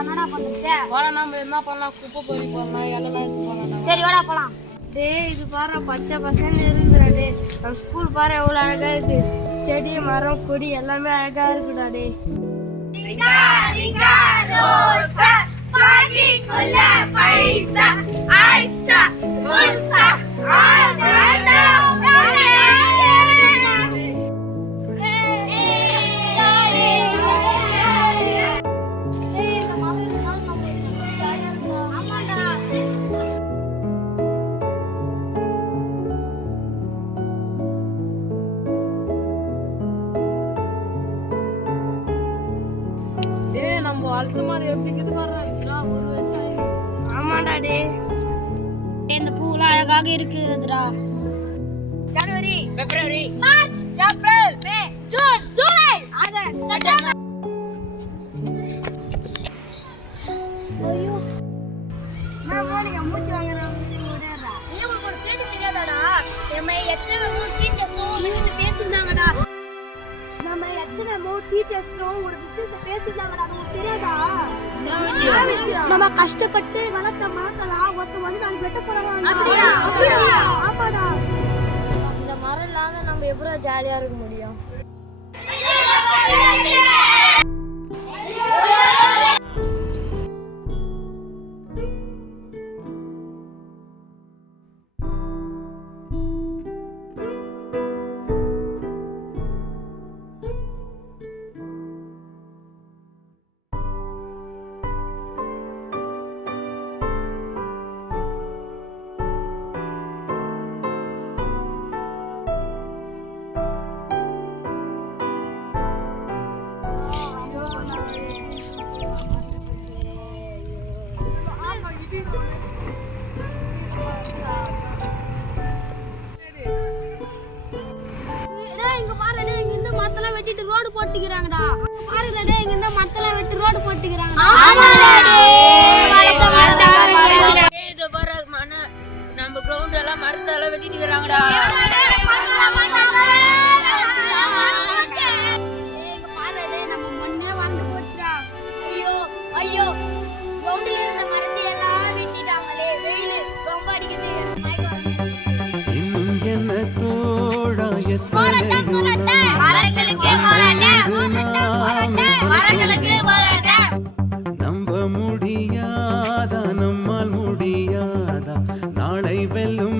என்னடா பண்றது? வாடா நம்ம என்ன பண்ணலாம், குப்பை பொறி போடலாம், எல்லாம் எடுத்து போடலாம். சரி வாடா போலாம். டேய் இது பாரு பச்சை பசங்க இருக்குதுடா டேய். நம்ம ஸ்கூல் பாரு எவ்வளவு அழகா இருக்கு. செடி மரம் கொடி எல்லாமே அழகா இருக்குடா டேய். ரிங்கா ரிங்கா ரோசா பாக்கிக்குள்ள பைசா ஐசா முசா ஆனந்தா நம்ம வாழ்க்கை மாதிரி எப்படி இருக்குது பாருடா, ஒரு விவசாயி. ஆமாடா டே, இந்த பூலாம் அழகாக இருக்குதுடா. January February March April May June July August September. ஐயோ நான் போறேன், மூச்சு வாங்குறேன். ஏன் உங்களுக்கு ஒரு செய்தி தெரியாதாடா? நம்ம எச்சனமும் டீச்சர்ஸும் மிஸ் பேசினாங்கடா. நம்ம எச்சனமும் டீச்சர்ஸும் ஒரு விஷயத்தை பேசினாங்கடா. நமக்கு தெரியாதா? நம்ம கஷ்டப்பட்டு வளர்த்த மரத்தெல்லாம் ஒருத்தர் வந்து நாங்கள் வெட்ட போறாங்க. ஆமாடா. இந்த மரம் இல்லாத நம்ம எப்படா ஜாலியா இருக்க முடியும்? வெட்டிட்டு ரோடு போட்டுக்கிறாங்கடா. பாருடா டேய், இங்க இந்த மரத்தெல்லாம் வெட்டி ரோடு போட்டுக்கிறாங்க. ஆமாடா டேய், வளத்த மரத்த டேய் இது பாரு நம்ம கிரவுண்ட் எல்லாம் மரத்தெல்லாம் வெட்டிட்டு இருக்காங்கடா. நம்ம மண்ணே வறண்டு போச்சுடா. ஐயோ ஐயோ, கிரவுண்ட்ல இருந்த மரத்தை எல்லாம் வெட்டிட்டாங்களே. வெயில் ரொம்ப அடிக்குது. இன்னும் என்ன தோழா நம்ப முடியாதா, நம்மால் முடியாதா, நாளை வெல்லும்